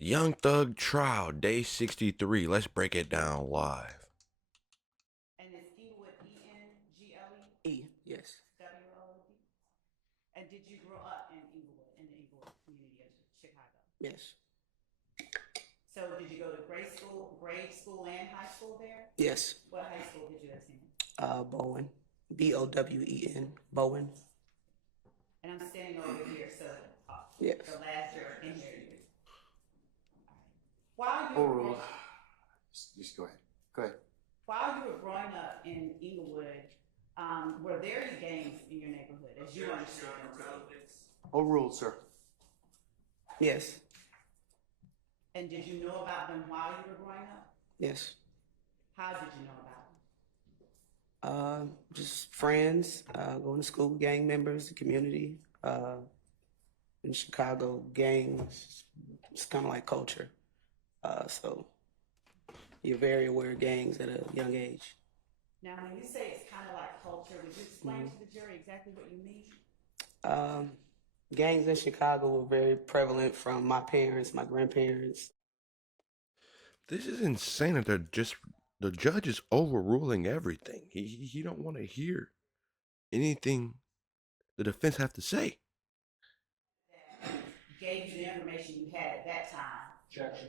Young Thug trial, day 63. Let's break it down live. And it's Inglewood, Engle, Yes. Wood. And did you grow up in Inglewood, in the Inglewood community of Chicago? Yes. So did you go to grade school and high school there? Yes. What high school did you attend? Bowen. Bowen. Bowen. And I'm standing over here, so Yes. the last year in here. While you were Overruled. Just go ahead. Go ahead. while you were growing up in Inglewood, were there any gangs in your neighborhood as you understood them to be? Overruled, sir. Yes. And did you know about them while you were growing up? Yes. How did you know about them? Just friends, going to school, gang members, the community. In Chicago, gangs, it's kind of like culture. So you're very aware of gangs at a young age. Now, when you say it's kind of like culture, would you explain to the jury exactly what you mean? Gangs in Chicago were very prevalent from my parents, my grandparents. This is insane that the judge is overruling everything. He don't want to hear anything the defense have to say. Gave you the information you had at that time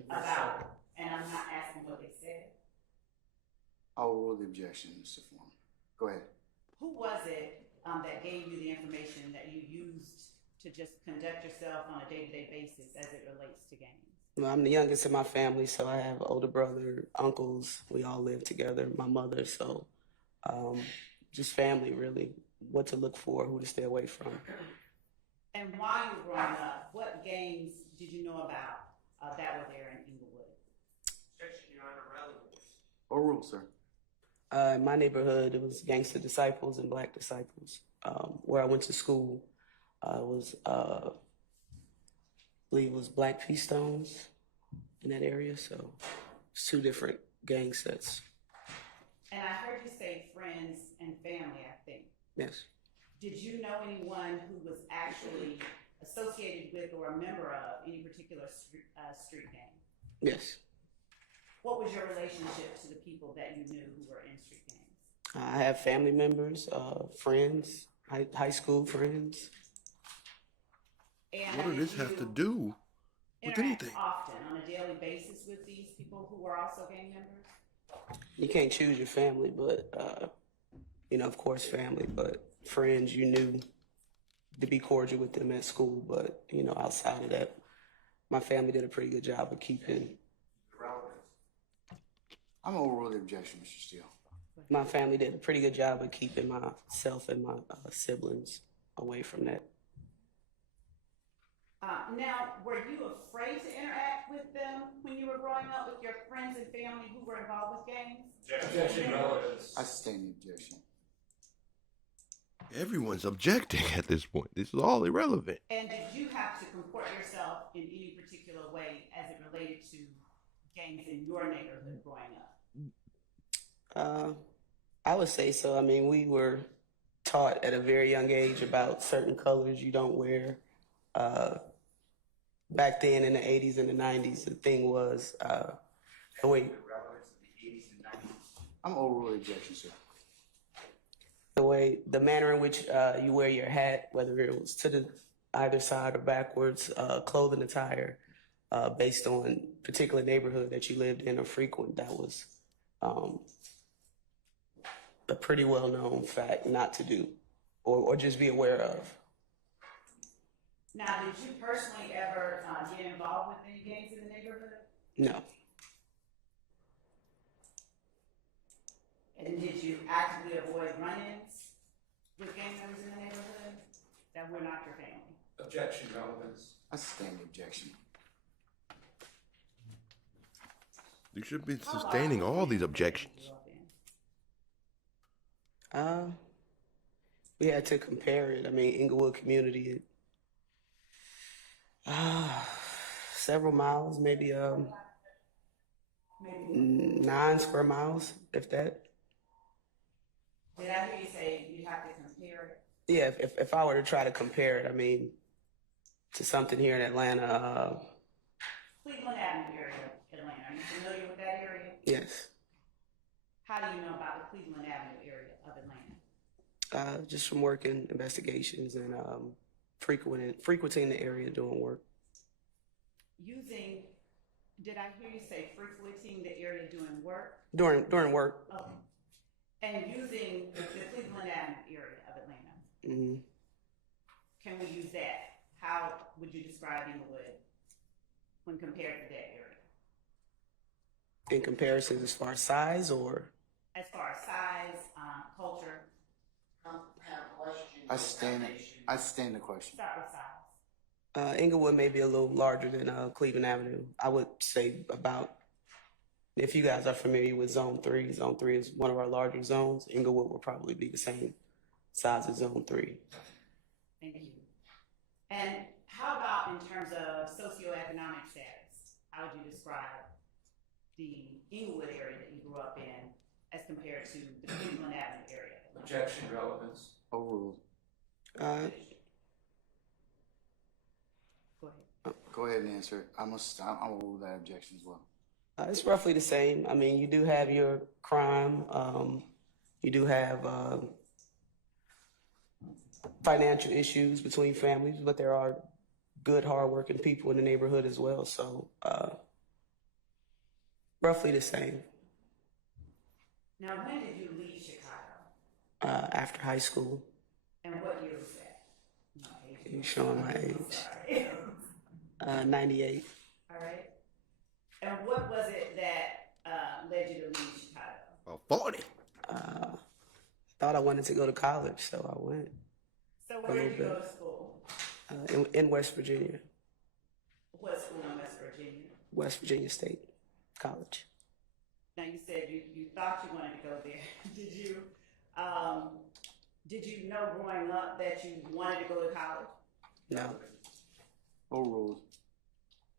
about, and I'm not asking what they said. I'll rule the objection, Mr. Foreman. Go ahead. Who was it that gave you the information that you used to just conduct yourself on a day-to-day basis as it relates to gangs? Well, I'm the youngest in my family, so I have an older brother, uncles. We all live together. My mother, so just family, really. What to look for, who to stay away from. And while you were growing up, what gangs did you know about that were there in Inglewood? Objection, Your Honor, relevance. Overruled, sir. In my neighborhood, it was Gangster Disciples and Black Disciples. Where I went to school was, I believe it was Black Pea Stones in that area. So it's two different gang sets. And I heard you say friends and family, I think. Yes. Did you know anyone who was actually associated with or a member of any particular street gang? Yes. What was your relationship to the people that you knew who were in street gangs? I have family members, friends, high school friends. And What does this have to do with anything? Often on a daily basis with these people who were also gang members? You can't choose your family, but of course, family, but friends, you knew to be cordial with them at school, but outside of that, my family did a pretty good job of keeping. I'm gonna overrule the objection, Mr. Steele. My family did a pretty good job of keeping myself and my siblings away from that. Now, were you afraid to interact with them when you were growing up with your friends and family who were involved with gangs? Objection, relevance. I sustain the objection. Everyone's objecting at this point. This is all irrelevant. And did you have to comport yourself in any particular way as it related to gangs in your neighborhood growing up? I would say so. I mean, we were taught at a very young age about certain colors you don't wear. Back then in the 80s and the 90s, the thing was, I'm gonna overrule the objection, sir. the manner in which you wear your hat, whether it was to the either side or backwards, clothing attire, based on particular neighborhood that you lived in or frequent, that was a pretty well-known fact not to do or just be aware of. Now, did you personally ever get involved with any gangs in the neighborhood? No. And did you actively avoid run-ins with gang members in the neighborhood that were not your family? Objection, relevance. I sustain the objection. You should be sustaining all these objections. We had to compare it. I mean, Inglewood community, several miles, maybe 9 square miles, if that. Did I hear you say you have to compare it? Yeah, if I were to try to compare it, I mean, to something here in Atlanta, Cleveland Avenue area, Atlanta. Are you familiar with that area? Yes. How do you know about the Cleveland Avenue area of Atlanta? Just from working investigations and frequenting the area doing work. Did I hear you say frequenting the area doing work? During work. Okay. And using the Cleveland Avenue area of Atlanta. Mm-hmm. Can we use that? How would you describe Inglewood when compared to that area? In comparison, as far as size, or As far as size, culture, I stand the question. start with size. Inglewood may be a little larger than Cleveland Avenue. I would say about, if you guys are familiar with Zone 3, Zone 3 is one of our larger zones. Inglewood will probably be the same size as Zone 3. Thank you. And how about in terms of socioeconomic status? How would you describe the Inglewood area that you grew up in as compared to the Cleveland Avenue area? Objection, relevance. Overruled. Go ahead. Go ahead and answer it. I'm gonna rule that objection as well. It's roughly the same. I mean, you do have your crime. You do have financial issues between families, but there are good, hardworking people in the neighborhood as well. So, roughly the same. Now, when did you leave Chicago? After high school. And what year was that? You're showing my age. Sorry. 98. All right. And what was it that led you to leave Chicago? 40. Thought I wanted to go to college, so I went. So where did you go to school? In West Virginia, What school in West Virginia? West Virginia State College. Now you said you thought you wanted to go there. Did you know growing up that you wanted to go to college? No, Overruled.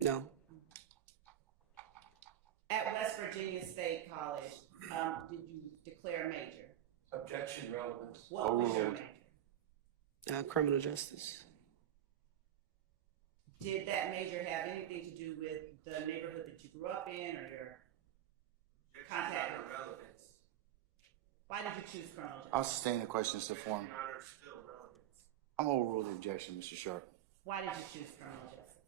no. At West Virginia State College, did you declare a major? Objection, relevance. What was your Overruled. major? Criminal justice. Did that major have anything to do with the neighborhood that you grew up in or your contact? Relevance. Why did you choose criminal I'll justice? sustain the question as to form. I'm gonna overrule the objection, Mr. Sharp. Why did you choose criminal justice?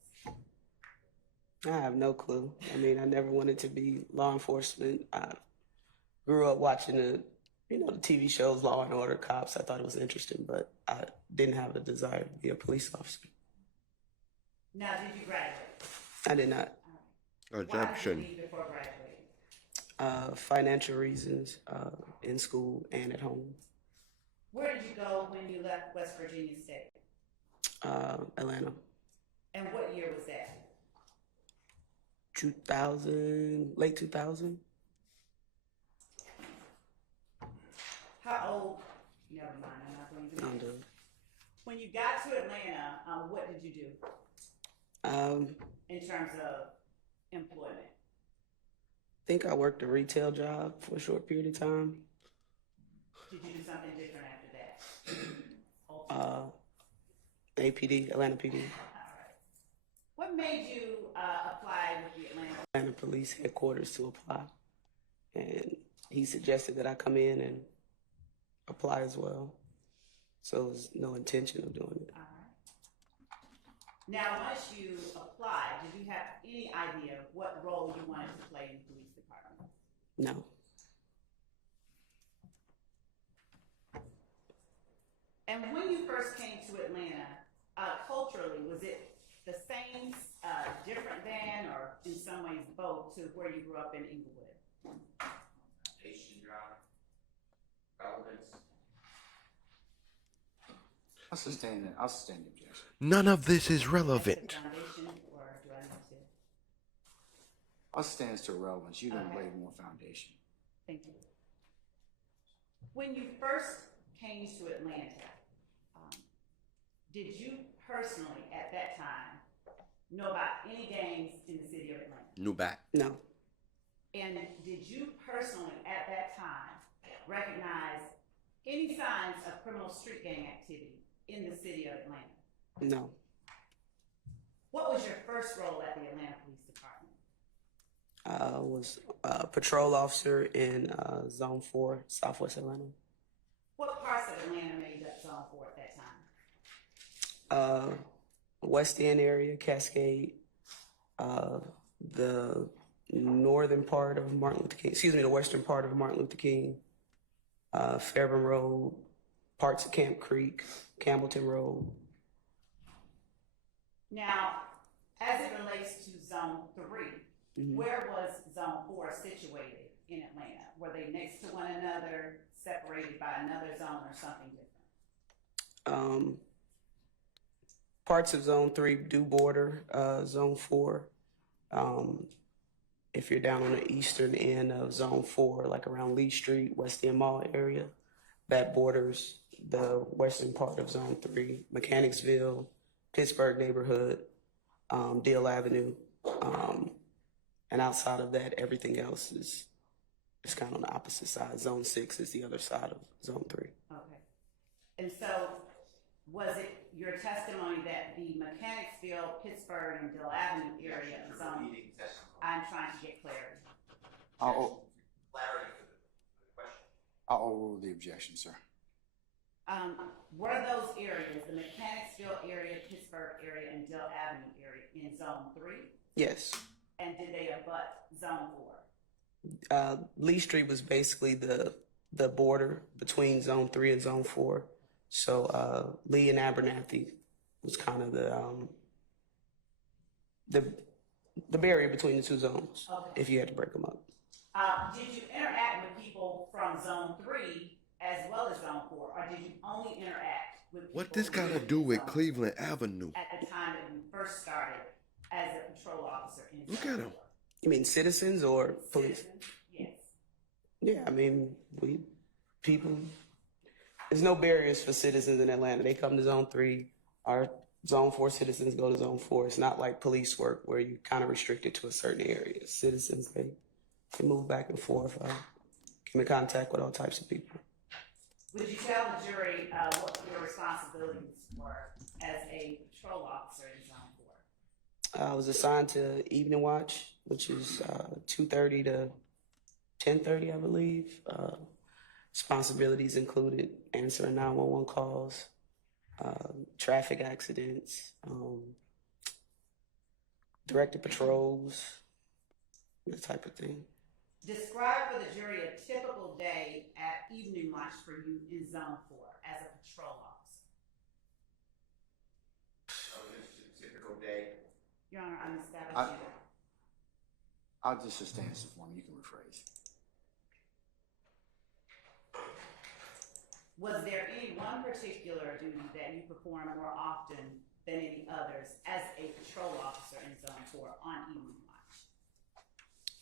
I have no clue. I mean, I never wanted to be law enforcement. I grew up watching the TV shows, Law and Order, Cops. I thought it was interesting, but I didn't have the desire to be a police officer. Now, did you graduate? I did not. Why did Objection. you leave before graduating? Financial reasons, in school and at home. Where did you go when you left West Virginia State? Atlanta. And what year was that? 2000, late 2000. How old? Never mind, I'm not going to do I'm that. done. When you got to Atlanta, what did you do in terms of employment? I think I worked a retail job for a short period of time. Did you do something different after that? APD, Atlanta PD, All right. What made you apply with the Atlanta? Atlanta Police Headquarters to apply. And he suggested that I come in and apply as well. So there was no intention of doing it. All right. Now, once you applied, did you have any idea what role you wanted to play in the police department? No. And when you first came to Atlanta, culturally, was it the same, different than, or in some ways both, to where you grew up in Inglewood? Objection, Your Honor. Relevance. I'll sustain the objection. None of this is As relevant. the foundation, or do I need to? I'll sustain as to relevance. You can Okay. lay more foundation. Thank you. When you first came to Atlanta, did you personally, at that time, know about any gangs in the city of Atlanta? New back. No. And did you personally, at that time, recognize any signs of criminal street gang activity in the city of Atlanta? No. What was your first role at the Atlanta Police Department? I was a patrol officer in Zone 4, Southwest Atlanta. What parts of Atlanta made up Zone 4 at that time? West End area, Cascade, the northern part of Martin Luther King, excuse me, the western part of Martin Luther King, Fairburn Road, parts of Camp Creek, Campbellton Road. Now, as it relates to Zone 3, where was Zone 4 situated in Atlanta? Were they next to one another, separated by another zone, or something different? Parts of Zone 3 do border Zone 4. If you're down on the eastern end of Zone 4, like around Lee Street, West End Mall area, that borders the western part of Zone 3, Mechanicsville, Pittsburgh neighborhood, Deal Avenue. And outside of that, everything else is kind of on the opposite side. Zone 6 is the other side of Zone 3. Okay. And so, was it your testimony that the Mechanicsville, Pittsburgh, and Dill Avenue area of Zone? I'm trying to get clarity. Clarity for the question. I'll overrule the objection, sir. Were those areas, the Mechanicsville area, Pittsburgh area, and Dill Avenue area, in Zone 3? Yes. And did they abut Zone 4? Lee Street was basically the border between Zone 3 and Zone 4. So Lee and Abernathy was kind of the barrier between the two zones, if you had to break them up. Did you interact with people from Zone 3 as well as Zone 4, or did you only interact with people? What this got to do with Cleveland Avenue? At the time that you first started as a patrol officer in Look Zone at him. 4? You mean citizens or police? Citizens? Yes. Yeah, I mean, there's no barriers for citizens in Atlanta. They come to Zone 3. Our Zone 4 citizens go to Zone 4. It's not like police work where you're kind of restricted to a certain area. Citizens, they can move back and forth, come in contact with all types of people. Would you tell the jury what your responsibilities were as a patrol officer in Zone 4? I was assigned to evening watch, which is 2:30 to 10:30, I believe. Responsibilities included answering 911 calls, traffic accidents, directed patrols, that type of thing. Describe for the jury a typical day at evening watch for you in Zone 4 as a patrol officer. So this is a typical day. Your Honor, I'm establishing. I'll just sustain this for me. You can rephrase. Was there any one particular duty that you performed more often than any others as a patrol officer in Zone 4 on evening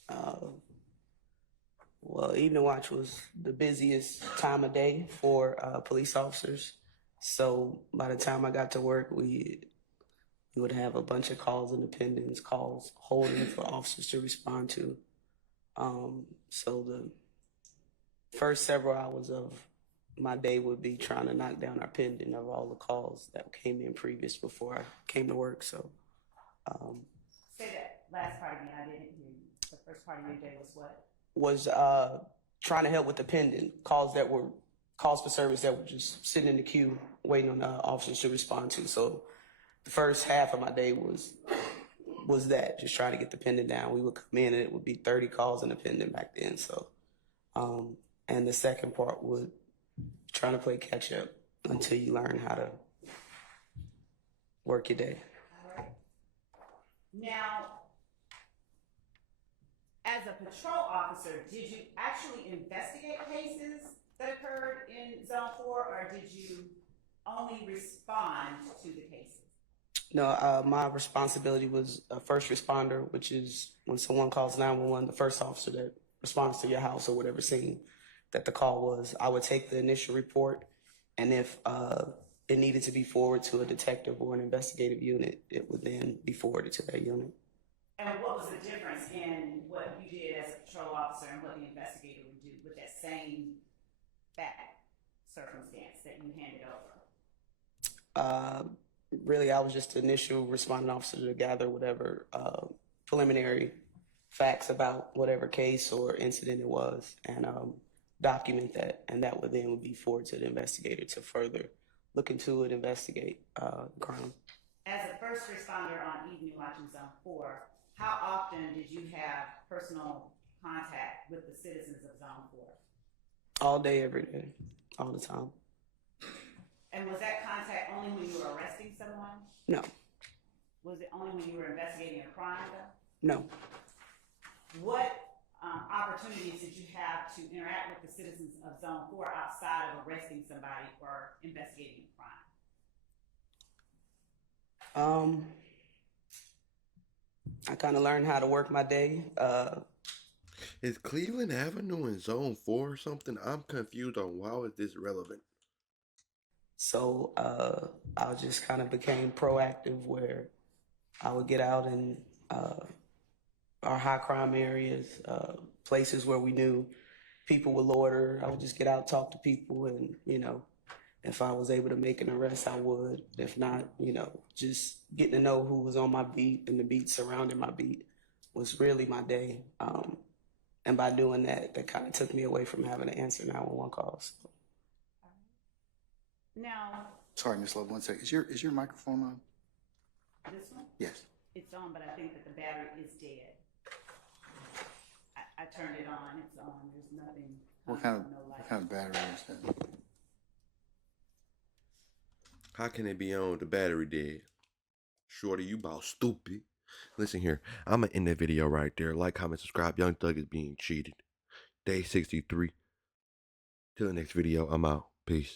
watch? Well, evening watch was the busiest time of day for police officers. So by the time I got to work, we would have a bunch of calls and pendings, calls holding for officers to respond to. So the first several hours of my day would be trying to knock down our pending of all the calls that came in previous before I came to work. So say that last part again. I didn't hear you. The first part of your day was what? Was trying to help with the pending calls that were calls for service that were just sitting in the queue waiting on officers to respond to. So the first half of my day was that, just trying to get the pending down. We would come in and it would be 30 calls in the pending back then. So and the second part would trying to play catch up until you learn how to work your day. All right. Now, as a patrol officer, did you actually investigate cases that occurred in Zone 4, or did you only respond to the cases? No, my responsibility was a first responder, which is when someone calls 911, the first officer that responds to your house or whatever scene that the call was. I would take the initial report, and if it needed to be forwarded to a detective or an investigative unit, it would then be forwarded to that unit. And what was the difference in what you did as a patrol officer and what the investigator would do with that same fact circumstance that you handed over? Really, I was just the initial responding officer to gather whatever preliminary facts about whatever case or incident it was, and document that, and that would then be forwarded to the investigator to further look into it, investigate the crime. As a first responder on evening watching Zone 4, how often did you have personal contact with the citizens of Zone 4? All day, every day, all the time. And was that contact only when you were arresting someone? No, Was it only when you were investigating a crime, though? no. What opportunities did you have to interact with the citizens of Zone 4 outside of arresting somebody or investigating a crime? I kind of learned how to work my day. Is Cleveland Avenue in Zone 4 or something? I'm confused on how is this relevant. So I just kind of became proactive where I would get out in our high crime areas, places where we knew people would loiter. I would just get out, talk to people, and if I was able to make an arrest, I would. If not, just getting to know who was on my beat and the beat surrounding my beat was really my day. And by doing that, that kind of took me away from having to answer 911 calls. Now, Sorry, Ms. Love, 1 second. Is your microphone on? this one? Yes. It's on, but I think that the battery is dead. I turned it on. It's on. There's nothing. What kind no light. of battery is that? How can it be on? The battery dead. Shorty, you about stupid. Listen here, I'm gonna end the video right there. Like, comment, subscribe. Young Thug is being cheated. Day 63. Till the next video, I'm out. Peace.